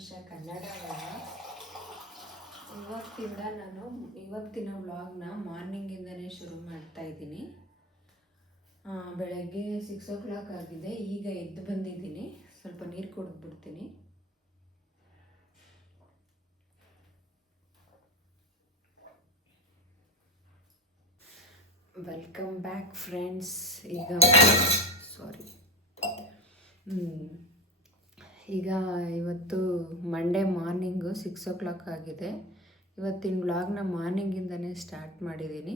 ನಿಮಿಷ ಕನ್ನಡ ಇವತ್ತಿಂದ ನಾನು ಇವತ್ತಿನ ವ್ಲಾಗ್ನ ಮಾರ್ನಿಂಗಿಂದನೇ ಶುರು ಮಾಡ್ತಾ ಇದ್ದೀನಿ. ಬೆಳಗ್ಗೆ ಸಿಕ್ಸ್ ಓ ಕ್ಲಾಕ್ ಆಗಿದೆ. ಈಗ ಎದ್ದು ಬಂದಿದ್ದೀನಿ. ಸ್ವಲ್ಪ ನೀರು ಕುಡಿದ್ಬಿಡ್ತೀನಿ. ವೆಲ್ಕಮ್ ಬ್ಯಾಕ್ ಫ್ರೆಂಡ್ಸ್ ಈಗ ಸಾರಿ ಈಗ ಇವತ್ತು Monday morning six o'clock ಆಗಿದೆ. ಇವತ್ತಿನ ವ್ಲಾಗ್ನ ಮಾರ್ನಿಂಗಿಂದನೇ ಸ್ಟಾರ್ಟ್ ಮಾಡಿದ್ದೀನಿ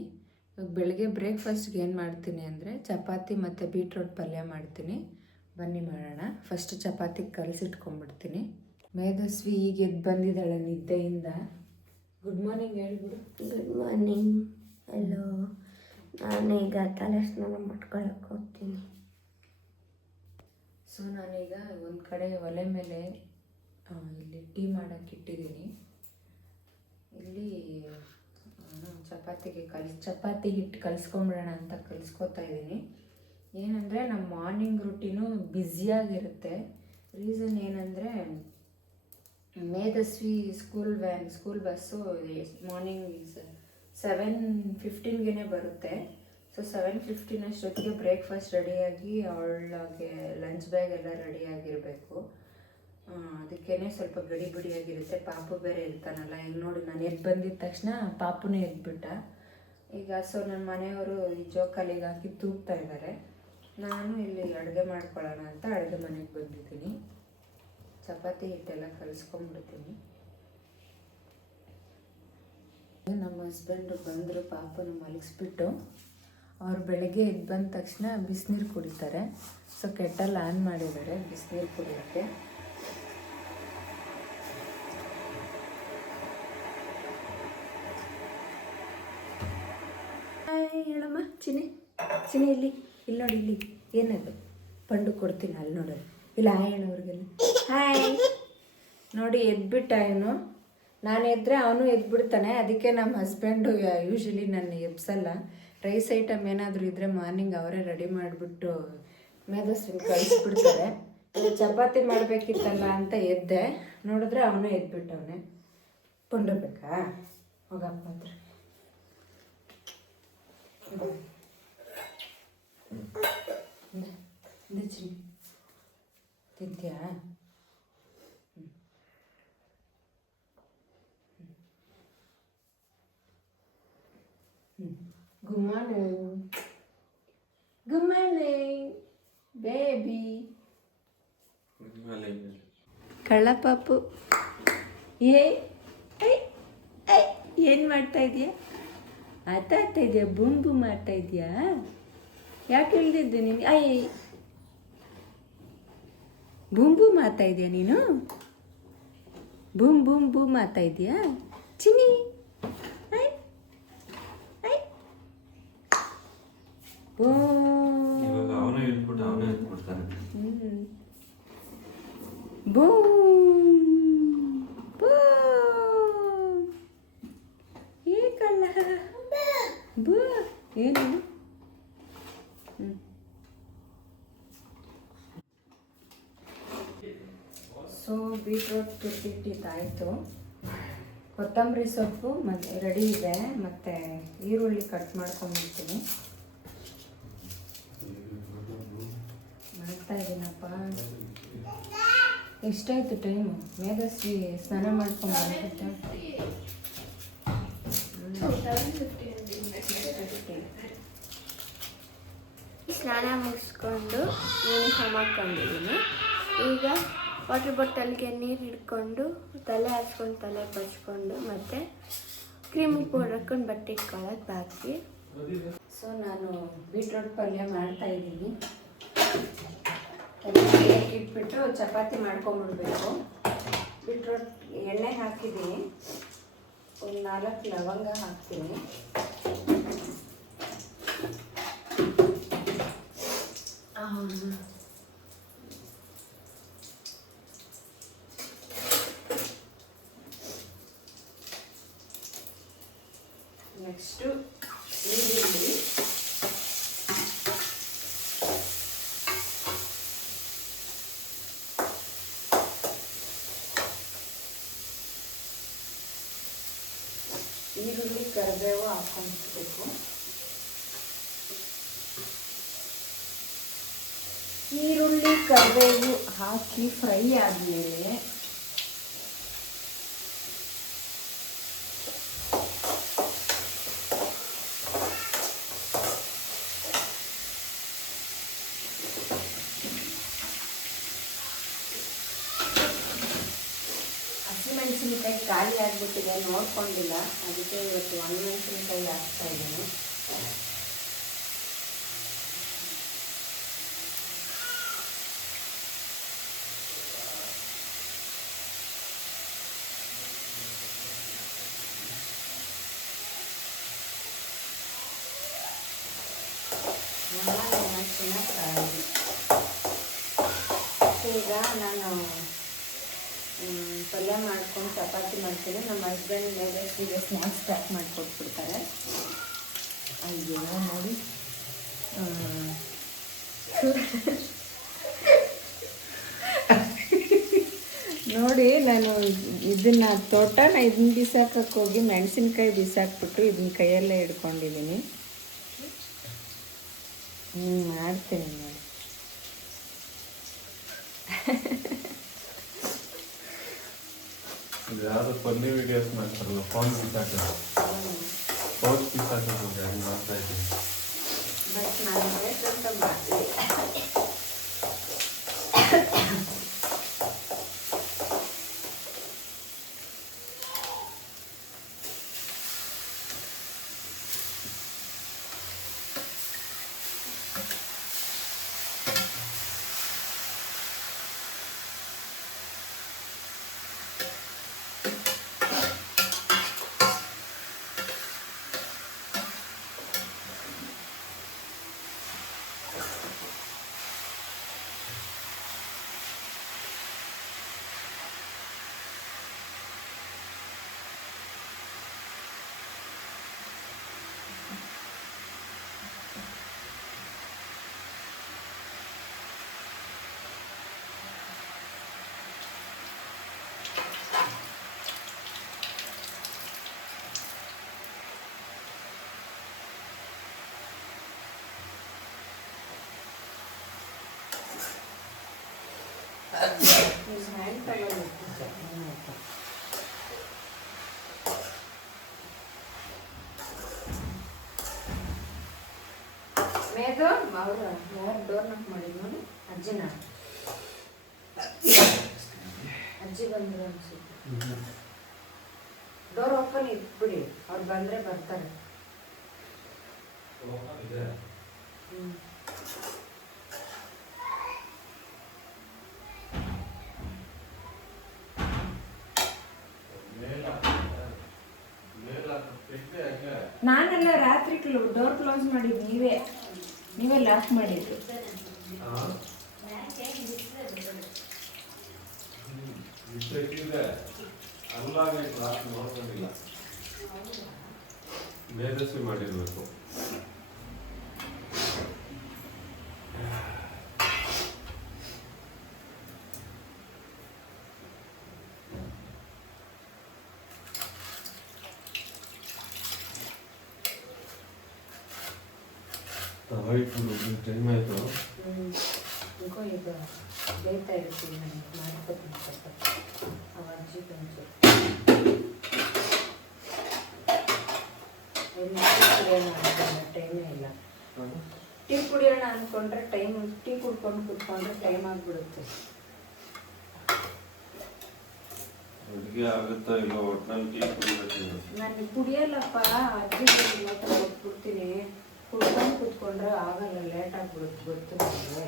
ಇವಾಗ ಬೆಳಗ್ಗೆ ಬ್ರೇಕ್ಫಾಸ್ಟ್ಗೆ ಏನು ಮಾಡ್ತೀನಿ ಅಂದರೆ ಚಪಾತಿ ಮತ್ತು ಬೀಟ್ರೋಟ್ ಪಲ್ಯ ಮಾಡ್ತೀನಿ. ಬನ್ನಿ ಮಾಡೋಣ. ಫಸ್ಟ್ ಚಪಾತಿ ಕಲಸಿಟ್ಕೊಂಡ್ಬಿಡ್ತೀನಿ. ಮೇಧಸ್ವಿ ಈಗ ಎದ್ದು ಬಂದಿದ್ದಾಳೆ ನಿದ್ದೆಯಿಂದ. ಗುಡ್ ಮಾರ್ನಿಂಗ್ ಹೇಳ್ಬಿಡು ಗುಡ್ ಮಾರ್ನಿಂಗ್ ಹಲೋ ನಾನೀಗ ತಲೆ ಸ್ನಾನ ಮಾಡ್ಕೊಳಕ್ಕೆ ಹೋಗ್ತೀನಿ. ಸೊ ನಾನೀಗ ಒಂದು ಕಡೆ ಒಲೆ ಮೇಲೆ ಇಲ್ಲಿ ಟೀ ಮಾಡೋಕ್ಕೆ ಇಟ್ಟಿದ್ದೀನಿ. ಇಲ್ಲಿ ಚಪಾತಿಗೆ ಕಲ್ಸ್, ಚಪಾತಿ ಹಿಟ್ಟು ಕಲಿಸ್ಕೊಂಬಿಡೋಣ ಅಂತ ಕಲಿಸ್ಕೊತಾ ಇದ್ದೀನಿ. ಏನಂದರೆ ನಮ್ಮ ಮಾರ್ನಿಂಗ್ ರುಟೀನು ಬ್ಯುಸಿಯಾಗಿರುತ್ತೆ. ರೀಸನ್ ಏನಂದರೆ, Medhasvi school van, school bus morning seven ಫಿಫ್ಟೀನ್ಗೆ ಬರುತ್ತೆ. ಸೊ ಸೆವೆನ್ ಫಿಫ್ಟೀನ್ ಅಷ್ಟೊತ್ತಿಗೆ ಬ್ರೇಕ್ಫಾಸ್ಟ್ ರೆಡಿಯಾಗಿ ಅವಳಿಗೆ ಲಂಚ್ ಬ್ಯಾಗ್ ಎಲ್ಲ ರೆಡಿಯಾಗಿರಬೇಕು ಅದಕ್ಕೇ ಸ್ವಲ್ಪ ಗಡಿ ಬಿಡಿಯಾಗಿರುತ್ತೆ ಪಾಪು ಬೇರೆ ಇರ್ತಾನಲ್ಲ ಈಗ ನೋಡಿ, ನಾನು ಎದ್ದು ಬಂದಿದ್ದ ತಕ್ಷಣ ಪಾಪುನೇ ಎದ್ಬಿಟ್ಟ. ಈಗ ಸೊ ನನ್ನ ಮನೆಯವರು ಈ ಜೋಕಾಲಿಗೆ ಹಾಕಿ ತೂಗ್ತಾ ಇದ್ದಾರೆ ನಾನು ಇಲ್ಲಿ ಅಡುಗೆ ಮಾಡ್ಕೊಳ್ಳೋಣ ಅಂತ ಅಡುಗೆ ಮನೆಗೆ ಬಂದಿದ್ದೀನಿ. ಚಪಾತಿ ಹಿಟ್ಟೆಲ್ಲ ಕಲಿಸ್ಕೊಂಡ್ಬಿಡ್ತೀನಿ ನಮ್ಮ ಹಸ್ಬೆಂಡು ಬಂದರು, ಪಾಪನ ಮಲಗಿಸ್ಬಿಟ್ಟು. ಅವ್ರು ಬೆಳಗ್ಗೆ ಎದ್ದು ಬಂದ ತಕ್ಷಣ ಬಿಸಿನೀರು ಕುಡಿತಾರೆ. ಸೊ ಕೆಟ್ಟಲ್ಲಿ ಆನ್ ಮಾಡಿದ್ದಾರೆ, ಬಿಸಿನೀರು ಕುಡಿಯೋಕ್ಕೆ. ಹೇಳಮ್ಮ. ಚಿನಿ ಚಿನಿ ಇಲ್ಲಿ. ಇಲ್ಲಿ ನೋಡಿ, ಇಲ್ಲಿ. ಏನದು? ಪಂಡು ಕೊಡ್ತೀನಿ ಅಲ್ಲಿ ನೋಡೋದು ಇಲ್ಲ, ಹಾಯ್ ಹೇಳು ಅವ್ರಿಗೆಲ್ಲ. ಹಾಯ್. ನೋಡಿ, ಎದ್ಬಿಟ್ಟ ಇವನು ನಾನು ಎದ್ದರೆ ಅವನು ಎದ್ಬಿಡ್ತಾನೆ. ಅದಕ್ಕೆ ನಮ್ಮ ಹಸ್ಬೆಂಡು ಯೂಶಲಿ ನನ್ನ ಎಬ್ಸಲ್ಲ. ರೈಸ್ ಐಟಮ್ ಏನಾದರೂ ಇದ್ದರೆ ಮಾರ್ನಿಂಗ್ ಅವರೇ ರೆಡಿ ಮಾಡಿಬಿಟ್ಟು ಮೇಧಸ್ವಿನ ಕಳಿಸ್ಬಿಡ್ತಾರೆ. ಚಪಾತಿ ಮಾಡಬೇಕಿತ್ತಲ್ಲ ಅಂತ ಎದ್ದೆ. ನೋಡಿದ್ರೆ ಅವನು ಎದ್ಬಿಟ್ಟವನೆ. ಪುಂಡು ಬೇಕಾ ಹೋಗಪ್ಪ ಹತ್ರ. ತಿಂತೀಯಾ? Good morning. Good morning, baby. ಕಳ್ಳ ಪಾಪು ಏ ಏನು ಮಾಡ್ತಾ ಇದೆಯಾ? ಆಟ ಆಡ್ತಾ ಇದೆಯಾ? ಬೂಮ್ ಬೂಮ್ ಮಾಡ್ತಾ ಇದೆಯಾ? ಯಾಕೆ ಇಳ್ದಿದ್ದು ನೀನು? ಐ ಬೂಮ್ ಬೂಮ್ ಮಾಡ್ತಾ ಇದೆಯಾ ನೀನು? ಬೂಮ್ ಬೂಮ್ ಬೂಮ್ ಮಾಡ್ತಾ ಇದೆಯಾ? ಚಿನ್ನಿ. ಇವಾಗ ಅವನು ಇಟ್ಬಿಟ್ಟು ಅವನೇ ಎತ್ಬಿಡ್ತಾನೆ ಬೂಮ್. ಬೂಮ್. ಏ ಕಳ್ಳ ಬೂ ಏನು ಸೊ ಬೀಟ್ರೋಟ್ ತುರ್ದಿಟ್ಟಿದ್ದಾಯಿತು. ಕೊತ್ತಂಬರಿ ಸೊಪ್ಪು ಮತ್ತು ರೆಡಿ ಇದೆ. ಮತ್ತು ಈರುಳ್ಳಿ ಕಟ್ ಮಾಡ್ಕೊಂಡ್ಬಿಡ್ತೀನಿ ಮಾಡ್ತಾ ಇದ್ದೀನಪ್ಪ ಎಷ್ಟಾಯ್ತು ಟೈಮು ಮೇಧಸ್ವಿ ಸ್ನಾನ ಮಾಡ್ಕೊಂಡು ಸ್ನಾನ ಮುಗಿಸ್ಕೊಂಡು ಯೂನಿಫಾರ್ಮ್ ಹಾಕ್ಕೊಂಡಿದ್ದೀನಿ. ಈಗ ವಾಟರ್ ಬಾಟಲ್ಗೆ ನೀರು ಹಿಡ್ಕೊಂಡು ತಲೆ ಹಚ್ಕೊಂಡು ತಲೆ ಬಚ್ಕೊಂಡು ಮತ್ತು ಕ್ರೀಮ್ ಪೌಡರ್ ಹಾಕೊಂಡು ಬಟ್ಟೆ ಇಟ್ಕೊಳ್ಳೋಕೆ ಬಾಕಿ. ಸೊ ನಾನು ಬೀಟ್ರೋಟ್ ಪಲ್ಯ ಮಾಡ್ತಾ ಇದ್ದೀನಿ ಇಟ್ಬಿಟ್ಟು ಚಪಾತಿ ಮಾಡ್ಕೊಂಬಿಡ್ಬೇಕು. ಬೀಟ್ರೋಟ್ ಎಣ್ಣೆ ಹಾಕಿದ್ದೀನಿ. ಒಂದು ನಾಲ್ಕು ಲವಂಗ ಹಾಕ್ತೀನಿ. ನೆಕ್ಸ್ಟು ಈರುಳ್ಳಿ ಕರಿಬೇವು ಹಾಕೊಂಡ್ಬಿಡ್ಬೇಕು ಈರುಳ್ಳಿ ಕರಿಬೇವು ಹಾಕಿ ಫ್ರೈ ಆದಮೇಲೆ ನೋಡ್ಕೊಂಡಿಲ್ಲ ಅದಕ್ಕೆ ಇವತ್ತು ಒಣಮೆಣಸಿನ್ಕಾಯಿ ಹಾಕ್ತಾ ಇದ್ದೀನಿ ಒಣಮೆಣಸಿನಕಾಯಿ ಈಗ ನಾನು ಹ್ಮ್, ಪಲ್ಯ ಮಾಡ್ಕೊಂಡು ಚಪಾತಿ ಮಾಡ್ತೀನಿ ನಮ್ಮ ಹಸ್ಬೆಂಡ್ ಮೇಲೆ ಈಗ ಸ್ನ್ಯಾಕ್ಸ್ ಪ್ಯಾಕ್ ಮಾಡಿಕೊಟ್ಬಿಡ್ತಾರೆ ಅಯ್ಯೋ ನೋಡಿ. ನೋಡಿ, ನಾನು ಇದನ್ನ ತೋಟನ ಇದನ್ನ ಬಿಸಾಕಕ್ಕೆ ಹೋಗಿ ಮೆಣಸಿನ್ಕಾಯಿ ಬಿಸಾಕ್ಬಿಟ್ಟು ಇದನ್ನ ಕೈಯಲ್ಲೇ ಹಿಡ್ಕೊಂಡಿದ್ದೀನಿ ಹ್ಞೂ ಮಾಡ್ತೀನಿ ನೋಡಿ ಇದು ಯಾರು ಫನ್ನಿ ವಿಡಿಯೋಸ್ ಮಾಡ್ತಾರಲ್ಲ ಫೋನ್ ಬಿಸಾಕ ಫೋನ್ ಬಿಸಾಕ ಮಾಡ್ತಾ ಇದ್ದೀನಿ. ಮೇದು ಅವ್ರ ಯಾರು ಡೋರ್ ನಾಕ್ ಮಾಡಿ ನೋಡಿ ಅಜ್ಜಿನ ಅಜ್ಜಿ ಬಂದ್ರು ಅನ್ಸುತ್ತೆ ಡೋರ್ ಓಪನ್ ಇಟ್ಬಿಡಿ ಅವ್ರು ಬಂದ್ರೆ ಬರ್ತಾರೆ ಹ್ಮ್. ನಾನೆಲ್ಲ ರಾತ್ರಿ ಡೋರ್ ಕ್ಲೋಸ್ ಮಾಡಿದ್ದು ನೀವೇ. ನೀವೇ ಲಾಕ್ ಮಾಡಿದ್ದು. ಅಲ್ಲಾಗಿ ಮೇಧಸ್ವಿ ಮಾಡಿರ್ಬೇಕು. ಟೈಮ್ ಆಯಿತು ನಾನು ಮಾಡ್ಕೊತೀನಿ ಸ್ವಲ್ಪ ಅವ ಅಜ್ಜಿ ಬಂದು ಟೈಮೇ ಇಲ್ಲ ಟೀ ಕುಡಿಯೋಣ ಅಂದ್ಕೊಂಡ್ರೆ ಟೈಮ್ ಟೀ ಕುಡ್ಕೊಂಡು ಕುತ್ಕೊಂಡ್ರೆ ಟೈಮ್ ಆಗಿಬಿಡುತ್ತೆ ಅಡುಗೆ ಆಗುತ್ತಾ ಇಲ್ಲ ಒಟ್ನಲ್ಲಿ ಟೀ ನಾನು ಕುಡಿಯಲ್ಲಪ್ಪ ಅಜ್ಜಿ ಮಾತ್ರ ಕೊಟ್ಬಿಡ್ತೀನಿ ಕುಡ್ಕೊಂಡು ಕುತ್ಕೊಂಡ್ರೆ ಆಗಲ್ಲ ಲೇಟ್ ಆಗ್ಬಿಡುತ್ತೆ ಗೊತ್ತು ನನಗೆ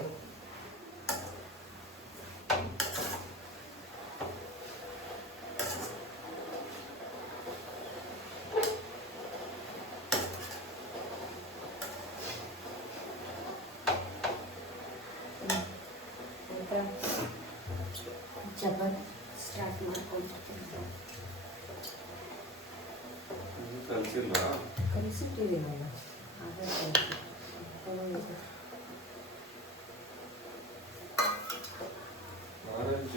ಆಯ್ತಾ ಚಪಾತಿ ಸ್ಟಾರ್ಟ್ ಮಾಡ್ಕೊಂಡ್ಬಿಡ್ತೀನಿ ಕಲ್ಸಿಲ್ಲ ಕಲಿಸಿಟ್ಟಿದ್ದೀನಲ್ಲ. ಆಗತ್ತೆ ಆರೆಂಜ್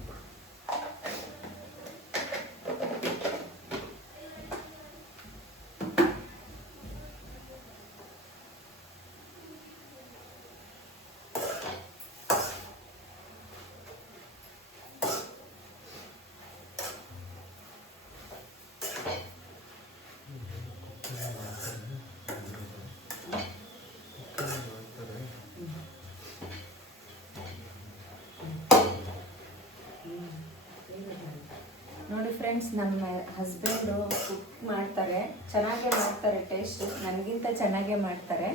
ನೋಡಿ ಫ್ರೆಂಡ್ಸ್ ನಮ್ಮ ಹಸ್ಬೆಂಡು ಕುಕ್ ಮಾಡ್ತಾರೆ. ಚೆನ್ನಾಗೇ ಮಾಡ್ತಾರೆ ಟೇಸ್ಟು ನನಗಿಂತ ಚೆನ್ನಾಗೇ ಮಾಡ್ತಾರೆ.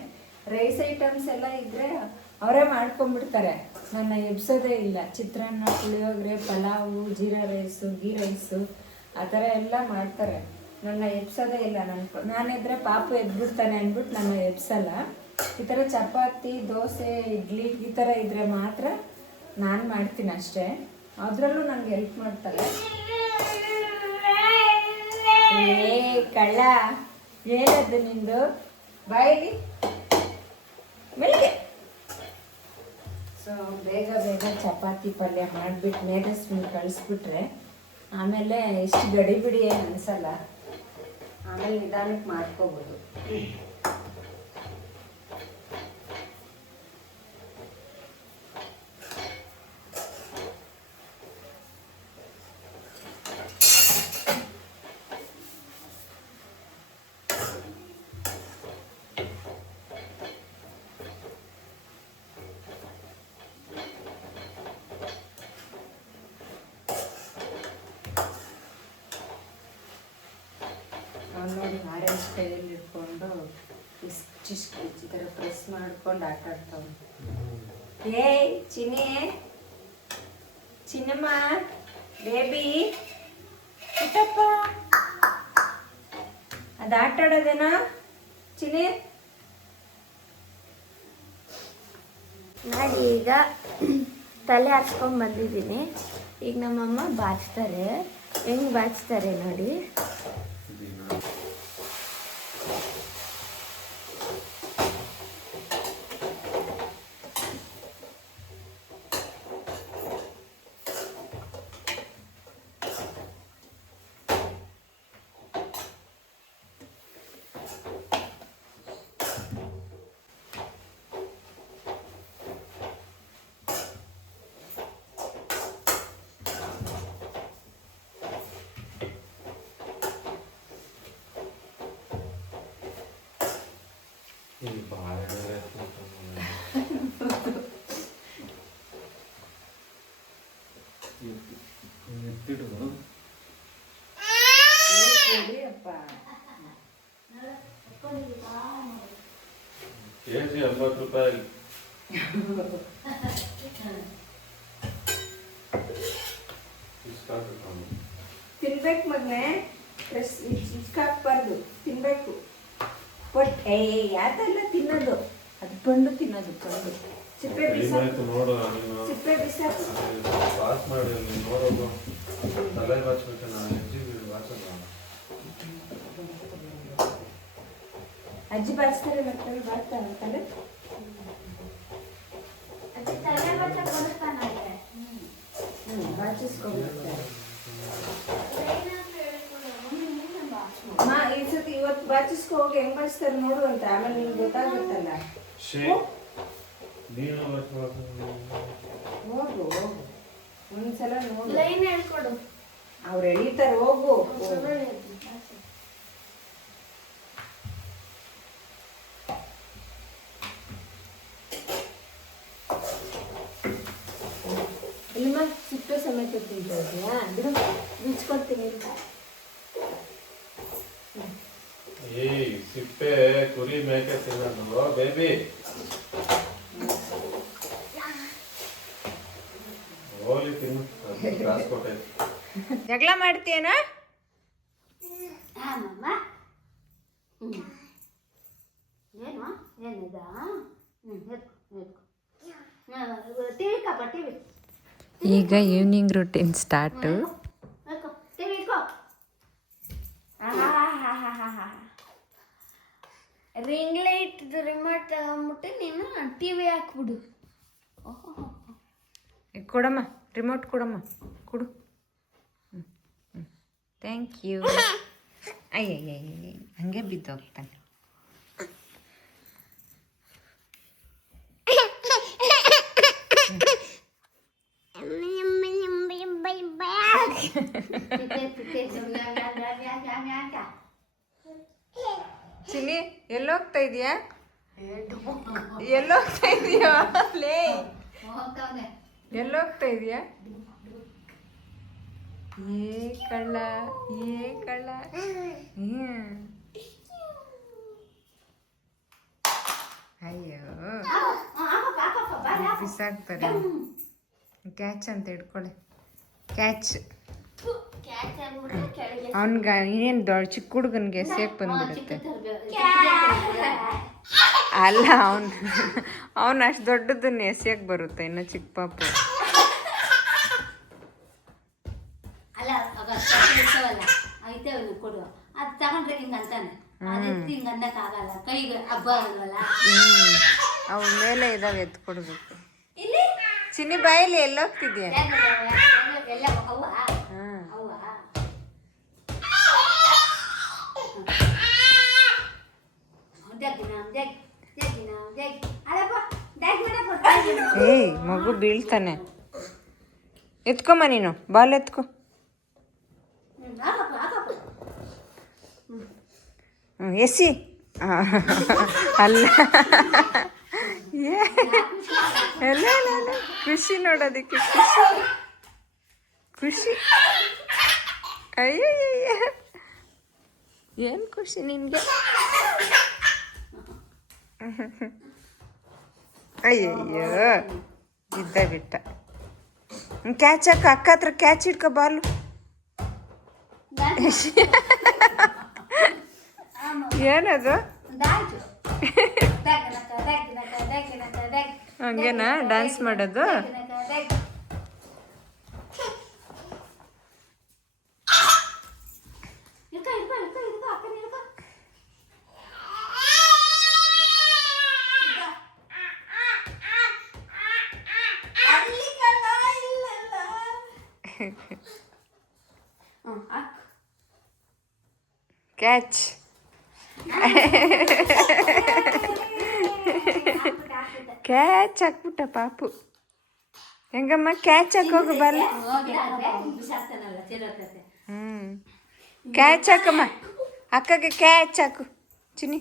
ರೈಸ್ ಐಟಮ್ಸ್ ಎಲ್ಲ ಇದ್ದರೆ ಅವರೇ ಮಾಡ್ಕೊಂಡ್ಬಿಡ್ತಾರೆ. ನನ್ನ ಎಬ್ಸೋದೇ ಇಲ್ಲ. ಚಿತ್ರಾನ್ನ, ಪುಳಿಯೋಗರೆ, ಪಲಾವು, ಜೀರಾ ರೈಸು ಗೀ ರೈಸು ಆ ಥರ ಎಲ್ಲ ಮಾಡ್ತಾರೆ. ನನ್ನ ಎಬ್ಸೋದೇ ಇಲ್ಲ ನನ್ನ ನಾನಿದ್ರೆ ಪಾಪು ಎದ್ಬಿಡ್ತಾನೆ ಅಂದ್ಬಿಟ್ಟು ನಾನು ಎಬ್ಸಲ್ಲ. ಈ ಥರ ಚಪಾತಿ, ದೋಸೆ, ಇಡ್ಲಿ ಈ ಥರ ಇದ್ರೆ ಮಾತ್ರ ನಾನು ಮಾಡ್ತೀನಿ ಅಷ್ಟೇ. ಅದರಲ್ಲೂ ನನಗೆ ಹೆಲ್ಪ್ ಮಾಡ್ತಾರೆ. ಏ ಕಳ್ಳ ಏನದು ನಿಂದು? ಬಾಯಿಲಿ ಬೆಳಿಗ್ಗೆ ಸೊ ಬೇಗ ಬೇಗ ಚಪಾತಿ ಪಲ್ಯ ಮಾಡಿಬಿಟ್ಟು ಮೇಘಸ್ವಿನಿ ಕಳಿಸ್ಬಿಟ್ರೆ ಆಮೇಲೆ ಇಷ್ಟು ಗಡಿಬಿಡಿ ಏನು ಅನಿಸಲ್ಲ. ಆಮೇಲೆ ನಿಧಾನಕ್ಕೆ ಮಾಡ್ಕೋಬೋದು. ಅವ್ನು ನೋಡಿ ಆರೆಂಜ್ ಕೈಯಲ್ಲಿ ಇಟ್ಕೊಂಡು ಇಷ್ಟಿಷ್ಟು ಈ ಥರ ಪ್ರೆಸ್ ಮಾಡ್ಕೊಂಡು ಆಟ ಆಡ್ತಾವೆ ಏ, ಚಿನ್ನಿ, ಚಿನ್ನಮ್ಮ ಬೇಬಿ ಪುಟ್ಟಪ್ಪ ಅದು ಆಟ ಆಡೋದೇನಾ? ಚಿನ್ನಿ? ನಾನೀಗ ತಲೆ ಹಾಕ್ಸ್ಕೊಂಡು ಬಂದಿದ್ದೀನಿ. ಈಗ ನಮ್ಮಮ್ಮ ಬಾಚ್ತಾರೆ. ಹೆಂಗೆ ಬಾಚ್ತಾರೆ ನೋಡಿ. ಕೆ ಜಿ ಎಂಬತ್ತು ರೂಪಾಯಿ. ತಿನ್ಬೇಕು ಮಗನೆ. ಪ್ರೆಸ್ ಹಾಕ್ಬಾರ್ದು ತಿನ್ಬೇಕು. ಬಟ್ ಏ ಯಾವ್ದೆಲ್ಲ ತಿನ್ನೋದು. ಅದು ಪಂಡು ತಿನ್ನೋದು ಪಂಡು ಸಿಪ್ಪೆ ಬಿಸಾಕು. ಸಿಪ್ಪೆ ಬಿಸಾಕು. ಪಾಸ್ ಮಾಡಿ ನೋಡೋದು. ತಲೆ ಬಾಚ್ಬೇಕು ನಾನು ಹೆಜ್ಜೆ ಬೀಳು ಅಜ್ಜಿ ಬಾಯಿಸ್ತಾರೆ ಮತ್ತೆ ಬರ್ತಾರೆ ಈ ಸತಿ ಇವತ್ತು ಬಾಚಿಸ್ಕೊ ಹೋಗಿ ನೋಡು ಅಂತ ಆಮೇಲೆ ನಿಮ್ಗೆ ಗೊತ್ತಾಗುತ್ತಲ್ಲ. ಒಂದ್ಸಲ ನೋಡು. ಅವ್ರು ಎಳಿತಾರೆ ಹೋಗು ಇಲ್ಮ ಸಿಪ್ಪೆ ಸಮೇತ ತಿಂತಾ ಇದೆಯಾ ಬಿಡು. ಸಿಪ್ಪೆ ಕುರಿ ಮೇಕೆ ತಿನ್ನೋದು ಬೇಬಿ ಹೋಗ್ಲಿ ತಿನ್ನು ಜಗಳ ಮಾಡ್ತೀಯನಾ ಆಮಮ್ಮ ಹ್ಞೂ ಏನು ಏನಿದ ಹ್ಞೂ ಎತ್ಕೊ ಎತ್ಕೊ ಟಿವಿ ಕಪ್ಪ ಟಿವಿ ಈಗ evening routine start ring light remote ತಗೊಂಬಿಟ್ಟು ನೀನು ಟಿ ವಿ ಹಾಕ್ಬಿಡು. ಕೊಡಮ್ಮ ರಿಮೋಟ್ ಕೊಡಮ್ಮ ಕೊಡು. ಥ್ಯಾಂಕ್ ಯು ಅಯ್ಯ ಹಂಗೆ ಬಿದ್ದು ಹೋಗ್ತಾನೆ ಚಿನಿ ಎಲ್ಲೋಗ್ತಾ ಇದೀಯಾ? ಎಲ್ಲೋಗ್ತಾ ಇದೀಯಾ? ಲೇ. ಎಲ್ಲೋಗ್ತಾ ಇದೀಯಾ? ಏ ಕಳ್ಳ ಏ ಕಳ್ಳ. ಹ್ಮ್. ಅಯ್ಯೋ. ಬಿಸಾಕ್ತಾರೆ. ಕ್ಯಾಚ್ ಅಂತ ಇಟ್ಕೊಳ್ಳಿ ಕ್ಯಾಚ್ ಅವನ್ಗ ಏನು ದೊಡ್ಡ ಚಿಕ್ಕ ಹುಡುಗನ್ಗೆ ಸೇಕ್ ಬಂದ್ಬಿಡುತ್ತೆ. ಅಲ್ಲ ಅವನ್ ಅವನ್ ಅಷ್ಟು ದೊಡ್ಡದನ್ನ ಎಸೆಯಕ್ ಬರುತ್ತೆ ಇನ್ನು ಚಿಕ್ಕ ಪಾಪ. ಅವನ ಮೇಲೆ ಇದಾವೆ ಎತ್ಕೊಡ್ಬೇಕು. ಚಿನ್ನಿ ಬಾಯಲ್ಲಿ ಎಲ್ಲೋಗ್ತಿದ್ಯಾ? ಏಯ್ ಮಗು ಬೀಳ್ತಾನೆ. ಎತ್ಕೊಮ್ಮ ನೀನು ಬಾಲ್ ಎತ್ಕೊ. ಎಸಿ. ಅಲ್ಲ. ಎಲ್ಲ ಖುಷಿ ನೋಡೋದಕ್ಕೆ ಖುಷಿ. ಖುಷಿ. ಅಯ್ಯಯ್ಯ ಏನು ಖುಷಿ ನಿನಗೆ? ಅಯ್ಯಯ್ಯೋ, ಇದ್ದ ಬಿಟ್ಟ. ಕ್ಯಾಚ್ ಹಾಕ, ಅಕ್ಕ ಹತ್ರ ಕ್ಯಾಚ್ ಇಟ್ಕೊ ಬಾಲು. ಏನದು? ಹಂಗೇನಾ ಡ್ಯಾನ್ಸ್ ಮಾಡೋದು? ಕ್ಯಾಚ್ ಕ್ಯಾಚ್ ಹಾಕ್ಬಿಟ್ಟ ಪಾಪು. ಹೆಂಗಮ್ಮ ಕ್ಯಾಚ್ ಹಾಕೋಗ ಬರಲ್ಲ ಹ್ಞೂ ಕ್ಯಾಚ್ ಹಾಕಮ್ಮ. ಅಕ್ಕಗೆ ಕ್ಯಾಚ್ ಹಾಕು. ಚಿನ್ನಿ.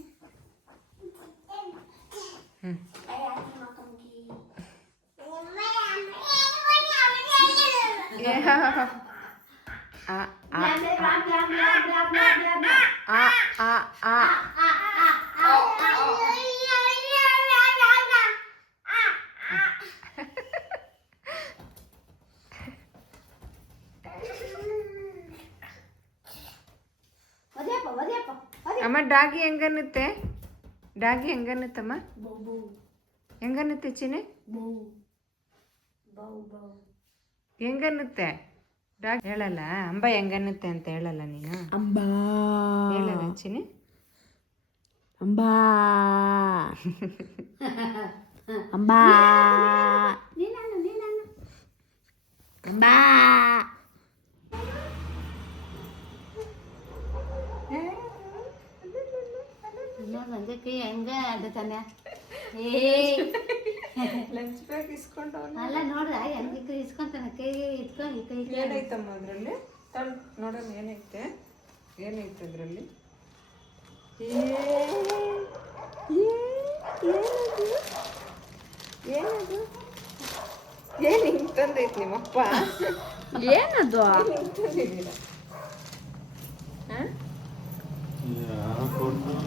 ಆ ಆ ಆ ಒದ್ಯಪ್ಪ ಒದ್ಯಪ್ಪ ಒದ್ಯ ಅಮ್ಮ ಡಾಗಿ ಹೆಂಗನ್ನುತ್ತೆ ಡಾಗಿ ಹೆಂಗನ್ನುತ್ತಮ್ಮ ಹೆಂಗನ್ನುತ್ತೆ ಚಿನ್ನಿ ಹೆಂಗನ್ನುತ್ತೆ ಡಾಗ್ ಹೇಳಲ್ಲ ಅಂಬ ಹೆಂಗನ್ನುತ್ತೆ ಅಂತ ಹೇಳಲ್ಲ ನೀನು? ಅಂಬಾ. ಹೇಳಲ್ಲ ಚಿನ್ನಿ ಅಂಬಾ. ಅಂಬಾ. ನೀನಾನು ನೀನಾನು ಅಂಬಾ ಇನ್ನೂ ಬಂದಕ್ಕೆ ಹೆಂಗ ಅಡ್ತಾನೆ ಏ. ಲಂಚ್ ಬ್ಯಾಗ್ ಇಸ್ಕೊಂಡು ಅಲ್ಲ ನೋಡ್ರ ಹೆಂಗ ಇಸ್ಕೊಂತಾನೆ ಕೈ ಇಟ್ಕೊಂಡು ಕೈ ಏನೈತಮ್ಮ ಅದರಲ್ಲಿ? ನೋಡೋಣ ಏನೈತೆ ಏನೈತೆ ಅದರಲ್ಲಿ? ಏನದು ಏನು ಹಿಂಗೆ ತಂದೈತೆ ನಿಮ್ಮಪ್ಪ? ಏನದು? ಹಿಂಗೆ ತಂದಿದ್ದೀರ?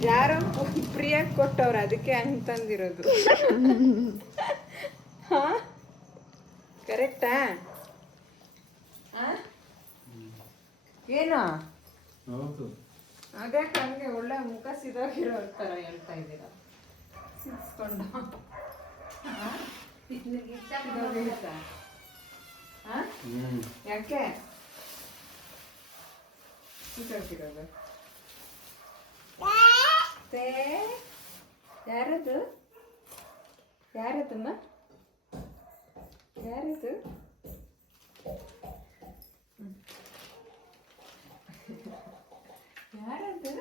ಯಾರೋ ಪ್ರಿಯಾ ಕೊಟ್ಟವ್ರು ಅದಕ್ಕೆ ಅಂತಂದಿರೋದು. ತಂದಿರೋದು ಹಾ? ಕರೆಕ್ಟಾ? ಏನು? ಅದ್ಯಾಕೆ ಹಂಗೆ ಒಳ್ಳೆ ಮುಖ ಸಿದೋಗಿರೋ ಥರ ಹೇಳ್ತಾ ಇದ್ದೀರಾ? ಸಿಕ್ಸ್ಕೊಂಡು. ಯಾಕೆ? ಸಿದೋಗಿರೋದು? ತೇ ಯಾರದು? ಯಾರದಮ್ಮ? ಯಾರದು? ಯಾರದು?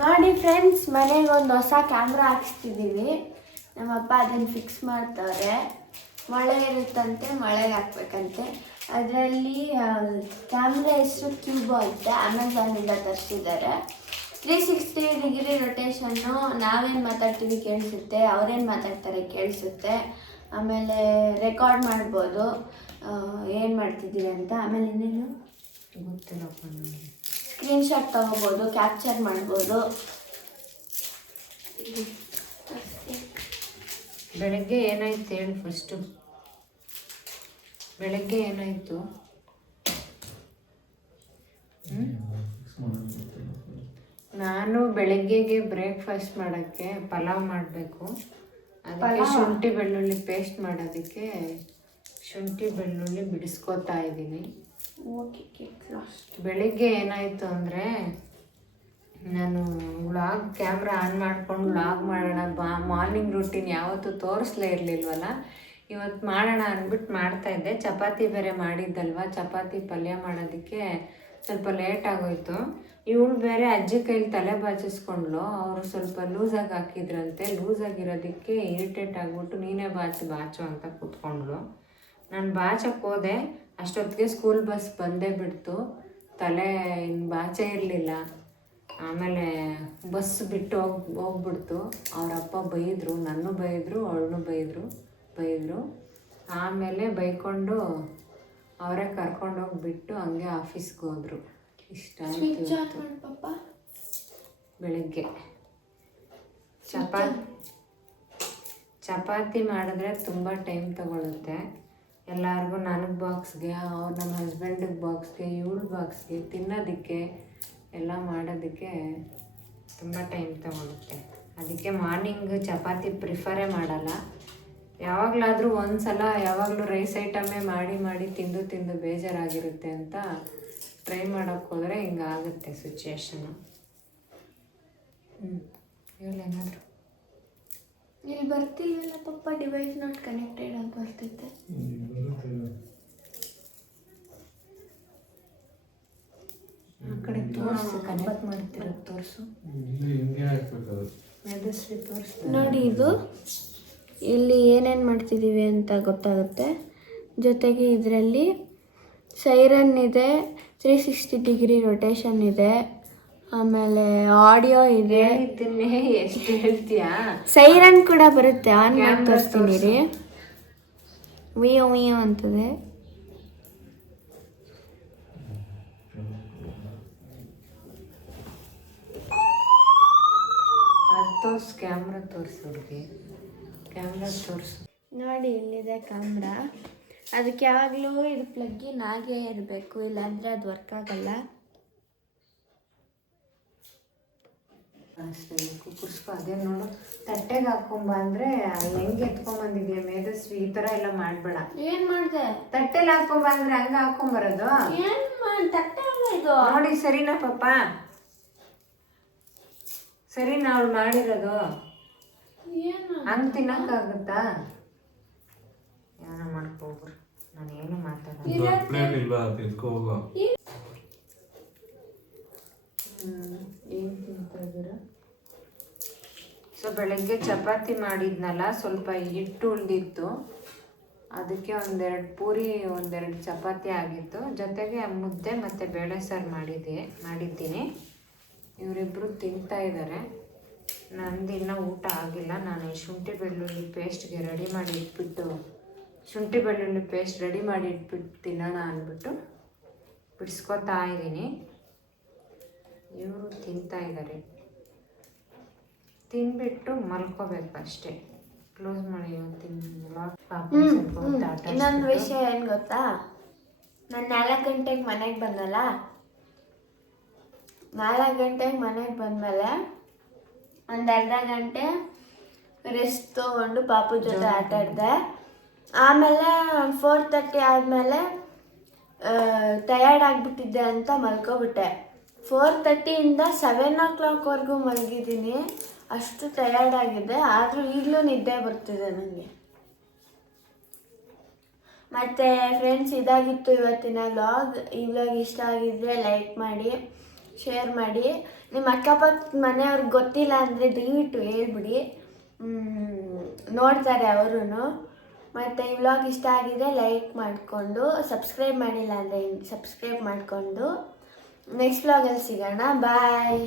ನೋಡಿ ಫ್ರೆಂಡ್ಸ್ ಮನೆಗೆ ಒಂದು ಹೊಸ ಕ್ಯಾಮ್ರಾ ಹಾಕ್ಸ್ತಿದ್ದೀವಿ ನಮ್ಮಪ್ಪ ಅದನ್ನು ಫಿಕ್ಸ್ ಮಾಡ್ತವ್ರೆ. ಮಳೆ ಇರುತ್ತಂತೆ ಮಳೆಗೆ ಹಾಕ್ಬೇಕಂತೆ. ಅದರಲ್ಲಿ ಕ್ಯಾಮ್ರಾ ಹೆಸರು ಕ್ಯೂಬೋ ಅಂತೆ ಅಮೆಝಾನಿಂದ ತರಿಸಿದ್ದಾರೆ. ತ್ರೀ ಸಿಕ್ಸ್ಟಿ ಡಿಗ್ರಿ ರೊಟೇಷನ್ನು ನಾವೇನು ಮಾತಾಡ್ತೀವಿ ಕೇಳಿಸುತ್ತೆ ಅವ್ರೇನು ಮಾತಾಡ್ತಾರೆ ಕೇಳಿಸುತ್ತೆ. ಆಮೇಲೆ ರೆಕಾರ್ಡ್ ಮಾಡ್ಬೋದು. ಏನು ಮಾಡ್ತಿದ್ದೀವಿ ಅಂತ. ಆಮೇಲೆ ಇನ್ನೇನು? ಸ್ಕ್ರೀನ್ಶಾಟ್ ತೊಗೋಬೋದು ಕ್ಯಾಪ್ಚರ್ ಮಾಡ್ಬೋದು. ಬೆಳಗ್ಗೆ ಏನಾಯ್ತು ಹೇಳಿ ಫಸ್ಟು ಬೆಳಗ್ಗೆ ಏನಾಯ್ತು? ನಾನು ಬೆಳಗ್ಗೆಗೆ ಬ್ರೇಕ್ಫಾಸ್ಟ್ ಮಾಡೋಕ್ಕೆ ಪಲಾವ್ ಮಾಡಬೇಕು. ಅದಕ್ಕೆ ಶುಂಠಿ ಬೆಳ್ಳುಳ್ಳಿ ಪೇಸ್ಟ್ ಮಾಡೋದಕ್ಕೆ ಶುಂಠಿ ಬೆಳ್ಳುಳ್ಳಿ ಬಿಡಿಸ್ಕೋತಾ ಇದ್ದೀನಿ. ಬೆಳಿಗ್ಗೆ ಏನಾಯಿತು ಅಂದರೆ ನಾನು ವ್ಲಾಗ್ ಕ್ಯಾಮ್ರಾ ಆನ್ ಮಾಡ್ಕೊಂಡು ವ್ಲಾಗ್ ಮಾಡೋಣ ಬಾ ಮಾರ್ನಿಂಗ್ ರೂಟೀನ್ ಯಾವತ್ತೂ ತೋರಿಸ್ಲೇ ಇರಲಿಲ್ವಲ್ಲ? ಇವತ್ತು ಮಾಡೋಣ ಅಂದ್ಬಿಟ್ಟು ಮಾಡ್ತಾಯಿದ್ದೆ ಚಪಾತಿ ಬೇರೆ ಮಾಡಿದ್ದಲ್ವ? ಚಪಾತಿ ಪಲ್ಯ ಮಾಡೋದಕ್ಕೆ ಸ್ವಲ್ಪ ಲೇಟ್ ಆಗೋಯ್ತು. ಇವಳು ಬೇರೆ ಅಜ್ಜಿ ಕೈಲಿ ತಲೆ ಬಾಚಿಸ್ಕೊಂಡ್ಲು ಅವರು ಸ್ವಲ್ಪ ಲೂಸಾಗಿ ಹಾಕಿದ್ರಂತೆ. ಲೂಸಾಗಿರೋದಕ್ಕೆ ಇರಿಟೇಟ್ ಆಗಿಬಿಟ್ಟು ನೀನೇ ಬಾಚು ಬಾಚು ಅಂತ ಕೂತ್ಕೊಂಡ್ಲು ನಾನು ಬಾಚಕ್ಕೆ ಹೋದೆ. ಅಷ್ಟೊತ್ತಿಗೆ ಸ್ಕೂಲ್ ಬಸ್ ಬಂದೇ ಬಿಡ್ತು. ತಲೆ ಇನ್ನು ಬಾಚೆ ಇರಲಿಲ್ಲ. ಆಮೇಲೆ ಬಸ್ ಬಿಟ್ಟು ಹೋಗಿ ಹೋಗ್ಬಿಡ್ತು. ಅವ್ರ ಅವರಪ್ಪ ಬೈದರು ನನ್ನ ಬೈದರು ಅವಳನ್ನು ಬೈದರು ಬೈದರು. ಆಮೇಲೆ ಬೈಕೊಂಡು ಅವರೇ ಕರ್ಕೊಂಡು ಹೋಗ್ಬಿಟ್ಟು ಹಂಗೆ ಆಫೀಸ್ಗೆ ಹೋದರು. ಇಷ್ಟ ಪಾಪ. ಬೆಳಗ್ಗೆ. ಚಪಾತಿ ಚಪಾತಿ ಮಾಡಿದ್ರೆ ತುಂಬ ಟೈಮ್ ತಗೊಳುತ್ತೆ. ಎಲ್ಲರಿಗೂ ನನಗೆ ಬಾಕ್ಸ್ಗೆ ಅವ್ರು ನಮ್ಮ ಹಸ್ಬೆಂಡಿಗೆ ಬಾಕ್ಸ್ಗೆ ಇವಳ ಬಾಕ್ಸ್ಗೆ ತಿನ್ನೋದಕ್ಕೆ ಎಲ್ಲ ಮಾಡೋದಕ್ಕೆ ತುಂಬ ಟೈಮ್ ತಗೊಳುತ್ತೆ. ಅದಕ್ಕೆ ಮಾರ್ನಿಂಗ್ ಚಪಾತಿ ಪ್ರಿಫರೇ ಮಾಡಲ್ಲ. ಯಾವಾಗಲಾದರೂ ಒಂದು ಸಲ ಯಾವಾಗಲೂ ರೈಸ್ ಐಟಮೇ ಮಾಡಿ ಮಾಡಿ ತಿಂದು ತಿಂದು ಬೇಜಾರಾಗಿರುತ್ತೆ ಅಂತ ಟ್ರೈ ಮಾಡೋಕ್ಕೆ ಹೋದರೆ ಹಿಂಗಾಗುತ್ತೆ ಸಿಚುಯೇಷನ್ ಹ್ಞೂ ಹೇಳೇನಾದರೂ ಇಲ್ಲಿ ಬರ್ತಿಲ್ವಲ್ಲ ಪಪ್ಪ ಡಿವೈಸ್ ನಾಟ್ ಕನೆಕ್ಟೆಡ್ ಅಂತ ಬರ್ತೈತೆ. ಆ ಕಡೆ ತೋರಿಸು ಕನೆಕ್ಟ್ ತೋರಿಸು. ನೋಡಿ ಇದು. ಇಲ್ಲಿ ಏನೇನು ಮಾಡ್ತಿದ್ದೀವಿ ಅಂತ ಗೊತ್ತಾಗುತ್ತೆ. ಜೊತೆಗೆ ಇದರಲ್ಲಿ ಸೈರನ್ ಇದೆ ತ್ರೀ ಸಿಕ್ಸ್ಟಿ ಡಿಗ್ರಿ ರೊಟೇಷನ್ ಇದೆ. ಆಮೇಲೆ ಆಡಿಯೋ ಇದೆ. ಇದನ್ನೇ ಎಷ್ಟು ಹೇಳ್ತೀಯಾ? ಸೈರನ್ ಕೂಡ ಬರುತ್ತೆ. ಆನ್ ಮಾಡಿ ತೋರಿಸ್ತೀನಿ ರೀ ವಿಯೋ ವಿಯೋ ಅಂತದೆ ಅದು ತೋರಿಸು ಕ್ಯಾಮ್ರಾ ತೋರಿಸು ಹುಡುಗಿ. ಕ್ಯಾಮ್ರಾ ತೋರಿಸು. ನೋಡಿ ಇಲ್ಲಿದೆ ಕ್ಯಾಮ್ರಾ ಅದಕ್ಕೆ ಯಾವಾಗಲೂ ಇದು ಪ್ಲಗ್ಗಿನ್ ಆಗೇ ಇರಬೇಕು ಇಲ್ಲಾಂದರೆ ಅದು ವರ್ಕ್ ಆಗಲ್ಲ. ಅಷ್ಟೇ ಕುಕ್ಕರ್ಸ್ಕೊ ಅದೇ ನೋಡು. ತಟ್ಟೆಗೆ ಹಾಕೊಂಬ ಅಂದರೆ ಹೆಂಗೆ ಎತ್ಕೊಂಬಂದಿದ್ಯಾ ಮೇಧಸ್ವಿ ಈ ಥರ ಎಲ್ಲ ಮಾಡಬೇಡ. ಏನು ಮಾಡಿದೆ? ತಟ್ಟೆಲಿ ಹಾಕೊಂಬ ಹಂಗ ಹಂಗೆ ಹಾಕೊಂಬರೋದು ಏನು ತಟ್ಟೆ ಇದು? ನೋಡಿ ಸರಿನಾ ಪಾಪ? ಸರಿನಾ ನಾವು ಮಾಡಿರೋದು ಏನು ಹಂಗೆ ತಿನ್ನಕ್ಕಾಗುತ್ತಾ? ಏನೋ ಮಾಡ್ಕೋಬ್ರು ನಾನು ಏನು ಮಾತಾಡಲ್ಲ ದೊಡ್ಡ ಪ್ಲೇಟ್ ಇಲ್ವಾ? ತಿನ್ಕೋ ಹೋಗೋ. ಏನು ತಿಂತಾ ಇದ್ದೀರಾ? ಸೊ ಬೆಳಗ್ಗೆ ಚಪಾತಿ ಮಾಡಿದ್ನಲ್ಲ ಸ್ವಲ್ಪ ಹಿಟ್ಟು ಉಳಿದಿತ್ತು. ಅದಕ್ಕೆ ಒಂದೆರಡು ಪೂರಿ ಒಂದೆರಡು ಚಪಾತಿ ಆಗಿತ್ತು. ಜೊತೆಗೆ ಮುದ್ದೆ ಮತ್ತು ಬೇಳೆ ಸಾರು ಮಾಡಿದ್ದೆ ಮಾಡಿದ್ದೀನಿ. ಇವರಿಬ್ಬರು ತಿಂತಾ ಇದ್ದಾರೆ ನಂದು ಇನ್ನೂ ಊಟ ಆಗಿಲ್ಲ. ನಾನು ಶುಂಠಿ ಬೆಳ್ಳುಳ್ಳಿ ಪೇಸ್ಟ್ಗೆ ರೆಡಿ ಮಾಡಿ ಇಟ್ಬಿಟ್ಟು ಶುಂಠಿ ಬೆಳ್ಳುಳ್ಳಿ ಪೇಸ್ಟ್ ರೆಡಿ ಮಾಡಿ ಇಟ್ಬಿಟ್ಟು ತಿನ್ನೋಣ ಅಂದ್ಬಿಟ್ಟು ಬಿಡಿಸ್ಕೊತಾ ಇದ್ದೀನಿ. ಇವರು ತಿಂತಾ ಇದ್ದಾರೆ ತಿನ್ಬಿಟ್ಟು ಮಲ್ಕೋಬೇಕು ಅಷ್ಟೇ. ಕ್ಲೋಸ್ ಮಾಡಿ. ಇನ್ನೊಂದು ವಿಷಯ ಏನು ಗೊತ್ತಾ? ನಾನು ನಾಲ್ಕು ಗಂಟೆಗೆ ಮನೆಗೆ ಬಂದಲ್ಲ? ನಾಲ್ಕು ಗಂಟೆಗೆ ಮನೆಗೆ ಬಂದಮೇಲೆ ಒಂದು ಅರ್ಧ ಗಂಟೆ ರೆಸ್ಟ್ ತೊಗೊಂಡು ಪಾಪು ಜೊತೆ ಆಟ ಆಡಿದೆ. ಆಮೇಲೆ ಫೋರ್ ತರ್ಟಿ ಆದಮೇಲೆ ಟಯರ್ಡ್ ಆಗಿಬಿಟ್ಟಿದ್ದೆ ಅಂತ ಮಲ್ಕೊಬಿಟ್ಟೆ. ಫೋರ್ ತರ್ಟಿಯಿಂದ ಸೆವೆನ್ ಓ ಕ್ಲಾಕ್ವರೆಗೂ ಮಲಗಿದ್ದೀನಿ. ಅಷ್ಟು ಟಯರ್ಡ್ ಆಗಿದೆ. ಆದರೂ ಈಗಲೂ ನಿದ್ದೆ ಬರ್ತಿದೆ ನನಗೆ ಮತ್ತು ಫ್ರೆಂಡ್ಸ್ ಇದಾಗಿತ್ತು ಇವತ್ತಿನ ವ್ಲಾಗ್ ಈ ವ್ಲಾಗ್ ಇಷ್ಟ ಆಗಿದ್ರೆ ಲೈಕ್ ಮಾಡಿ. ಶೇರ್ ಮಾಡಿ. ನಿಮ್ಮ ಅಕ್ಕಪಕ್ಕ ಮನೆಯವ್ರಿಗೆ ಗೊತ್ತಿಲ್ಲ ಅಂದರೆ ದಯವಿಟ್ಟು ಹೇಳ್ಬಿಡಿ. ನೋಡ್ತಾರೆ ಅವರು ಮತ್ತು ಈ ವ್ಲಾಗ್ ಇಷ್ಟ ಆಗಿದೆ ಲೈಕ್ ಮಾಡಿಕೊಂಡು ಸಬ್ಸ್ಕ್ರೈಬ್ ಮಾಡಿಲ್ಲ ಅಂದರೆ ಸಬ್ಸ್ಕ್ರೈಬ್ ಮಾಡಿಕೊಂಡು. ನೆಕ್ಸ್ಟ್ ವ್ಲಾಗಲ್ಲಿ ಸಿಗೋಣ. ಬಾಯ್